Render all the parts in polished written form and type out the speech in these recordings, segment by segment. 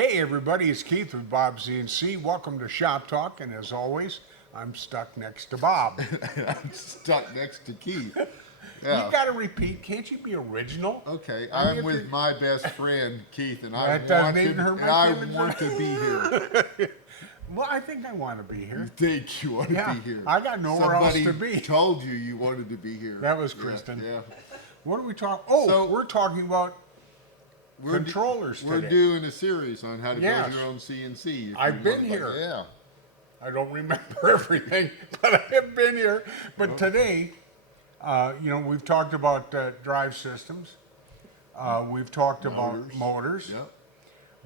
Hey everybody, it's Keith with Bob CNC. Welcome to Shop Talk, and as always, I'm stuck next to Bob. I'm stuck next to Keith. You Yeah. gotta repeat, can't you be original? Okay. I mean, I'm if with you're- my best friend Keith, and That doesn't even hurt and my I feelings. want to be here. Well, I think I want to be You here. think you want to Yeah, be here? I got nowhere else Somebody to be. told you wanted to be here. That was Yeah, Kristen. Yeah. What are we talking? Oh, So- we're talking about We're d- controllers We're today. doing a series on how to Yes. build your own CNC. if I've you been want- here. Yeah. I don't remember everything, but I have been here. But today, we've talked about drive systems. We've talked about motors. Yep.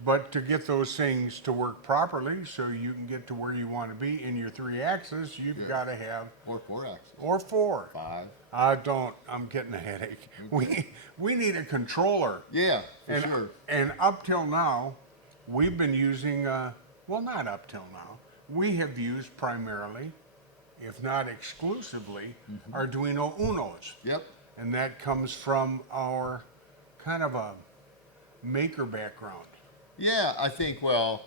But to get those things to work properly so you can get to where you want to be in your 3-axis, you've Yeah. got to have, Or 4-axis. or 4. 5. I don't, I'm getting a headache. We need a controller. Yeah, for And, sure. and up till now, we've been using, well, not up till now, we have used primarily, if not exclusively, Arduino Unos. Yep. And that comes from our kind of a maker background. Yeah, I think, well,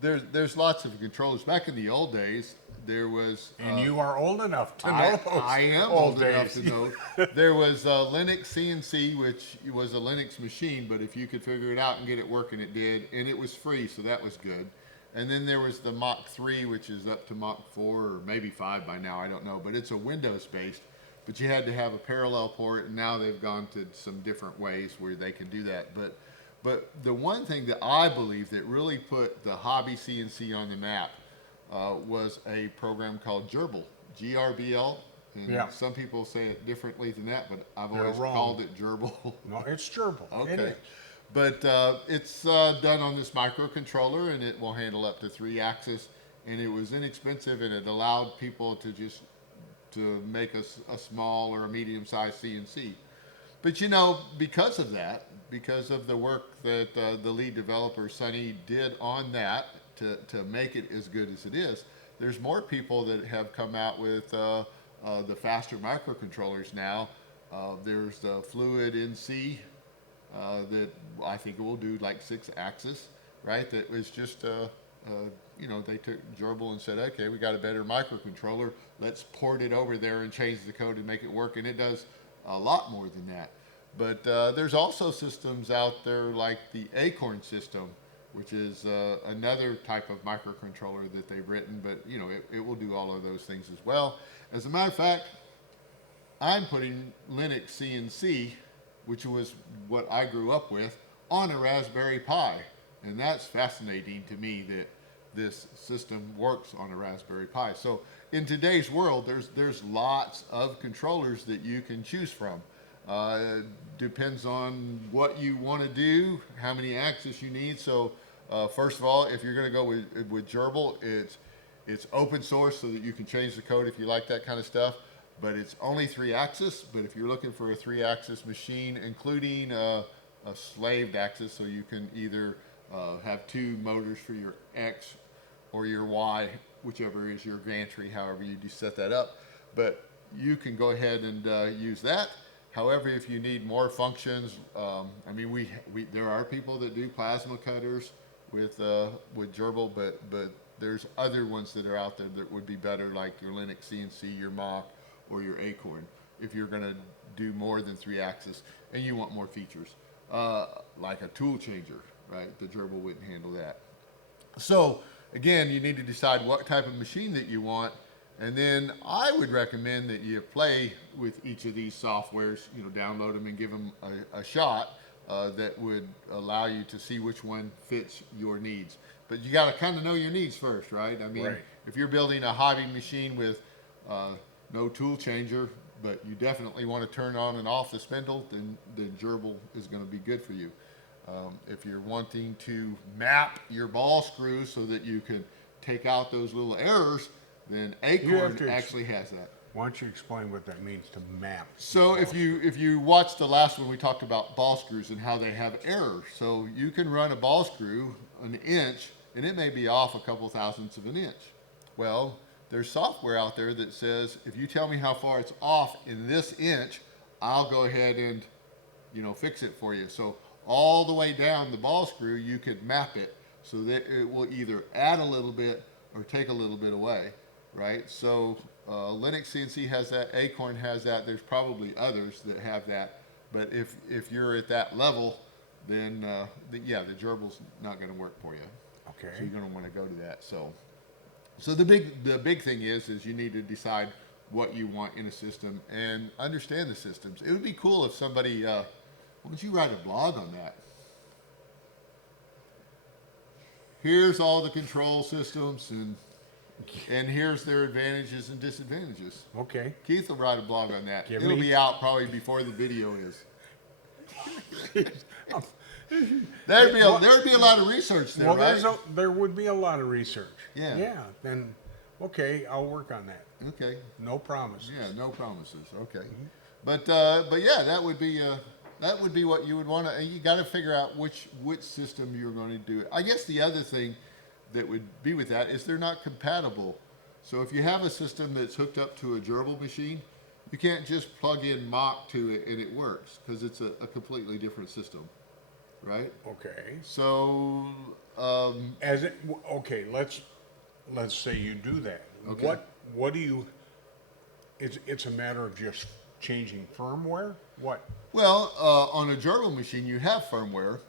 there's lots of controllers. Back in the old days, there was. And you are old enough to know I, those I am old old enough days. to know. There was Linux CNC, which was a Linux machine, but if you could figure it out and get it working, it did. And it was free, so that was good. And then there was the Mach 3, which is up to Mach 4 or maybe 5 by now, I don't know. But it's a Windows-based. But you had to have a parallel port, and now they've gone to some different ways where they can do that. But the one thing that I believe that really put the hobby CNC on the map was a program called Gerbil, GRBL. And Yeah. some people say it differently than that, but I've They're always wrong. called it Gerbil. No, it's gerbil. It Okay. is. But it's done on this microcontroller, and it will handle up to 3-axis. And it was inexpensive, and it allowed people to make a small or a medium-sized CNC. But because of that, because of the work that the lead developer Sonny did on that to make it as good as it is, there's more people that have come out with the faster microcontrollers now. There's the Fluid NC that I think it will do like 6-axis, right? That was just they took Gerbil and said, okay, we got a better microcontroller. Let's port it over there and change the code and make it work. And it does a lot more than that. But there's also systems out there like the Acorn system, which is another type of microcontroller that they've written. But it will do all of those things as well. As a matter of fact, I'm putting Linux CNC, which was what I grew up with, on a Raspberry Pi. And that's fascinating to me that this system works on a Raspberry Pi. So in today's world, there's lots of controllers that you can choose from. Depends on what you want to do, how many axes you need. So first of all, if you're going to go with Gerbil, it's open source so that you can change the code if you like that kind of stuff. But it's only 3-axis. But if you're looking for a 3-axis machine, including a slaved axis, so you can either have 2 motors for your X or your Y, whichever is your gantry, however you do set that up. But you can go ahead and use that. However, if you need more functions, there are people that do plasma cutters with Gerbil, but there's other ones that are out there that would be better, like your Linux CNC, your Mach, or your Acorn, if you're going to do more than 3-axis and you want more features, like a tool changer, right? The Gerbil wouldn't handle that. So again, you need to decide what type of machine that you want, and then I would recommend that you play with each of these softwares, download them and give them a shot that would allow you to see which one fits your needs. But you got to kind of know your needs first, right? I mean, Right. If you're building a hobby machine with no tool changer, but you definitely want to turn on and off the spindle, then Gerbil is going to be good for you. If you're wanting to map your ball screws so that you can take out those little errors, then Acorn actually has that. Why don't you explain what that means to map? So if you watched the last one, we talked about ball screws and how they have errors. So you can run a ball screw an inch, and it may be off a couple thousandths of an inch. Well, there's software out there that says, if you tell me how far it's off in this inch, I'll go ahead and, fix it for you. So all the way down the ball screw, you could map it So that it will either add a little bit or take a little bit away, right? So Linux CNC has that, Acorn has that. There's probably others that have that. But if you're at that level, then yeah, the gerbil's not going to work for you. Okay. So you're going to want to go to that. So the big thing is you need to decide what you want in a system and understand the systems. It would be cool if somebody, why don't you write a blog on that? Here's all the control systems and here's their advantages and disadvantages. Okay. Keith will write a blog on that. Give It'll me- be out probably before the video is. There'd be a lot of research there, Well, right? there would be a lot of research. Yeah. Yeah. Then, okay, I'll work on that. Okay. No promises. Yeah, no promises. Okay, but yeah, that would be what you would want to. You got to figure out which system you're going to do it. I guess the other thing that would be with that is they're not compatible. So if you have a system that's hooked up to a gerbil machine, you can't just plug in Mach to it and it works because it's a completely different system, right? Okay. So Okay, let's say you do that. Okay. What do you? It's a matter of just changing firmware. What? well, on a gerbil machine you have firmware,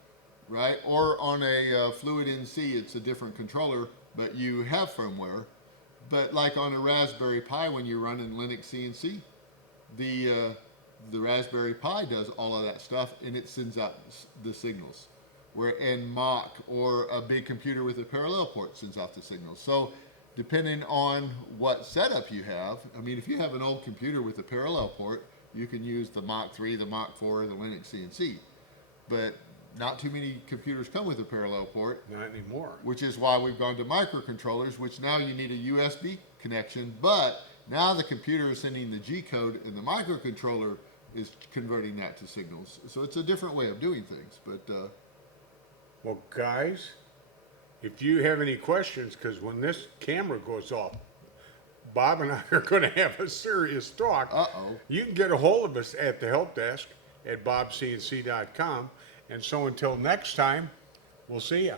right? Or on a Fluid NC, it's a different controller, but you have firmware. But like on a Raspberry Pi, when you're running Linux CNC, the Raspberry Pi does all of that stuff, and it sends out the signals. And Mach or a big computer with a parallel port sends out the signals. So depending on what setup you have, I mean, if you have an old computer with a parallel port, you can use the Mach 3, the Mach 4, the Linux CNC. But not too many computers come with a parallel port, Not anymore. which is why we've gone to microcontrollers, which now you need a USB connection, but now the computer is sending the G code and the microcontroller is converting that to signals. So it's a different way of doing things, but Well, guys, if you have any questions, because when this camera goes off, Bob and I are going to have a serious talk. Uh-oh. You can get a hold of us at the help desk at bobcnc.com. And so until next time, we'll see ya.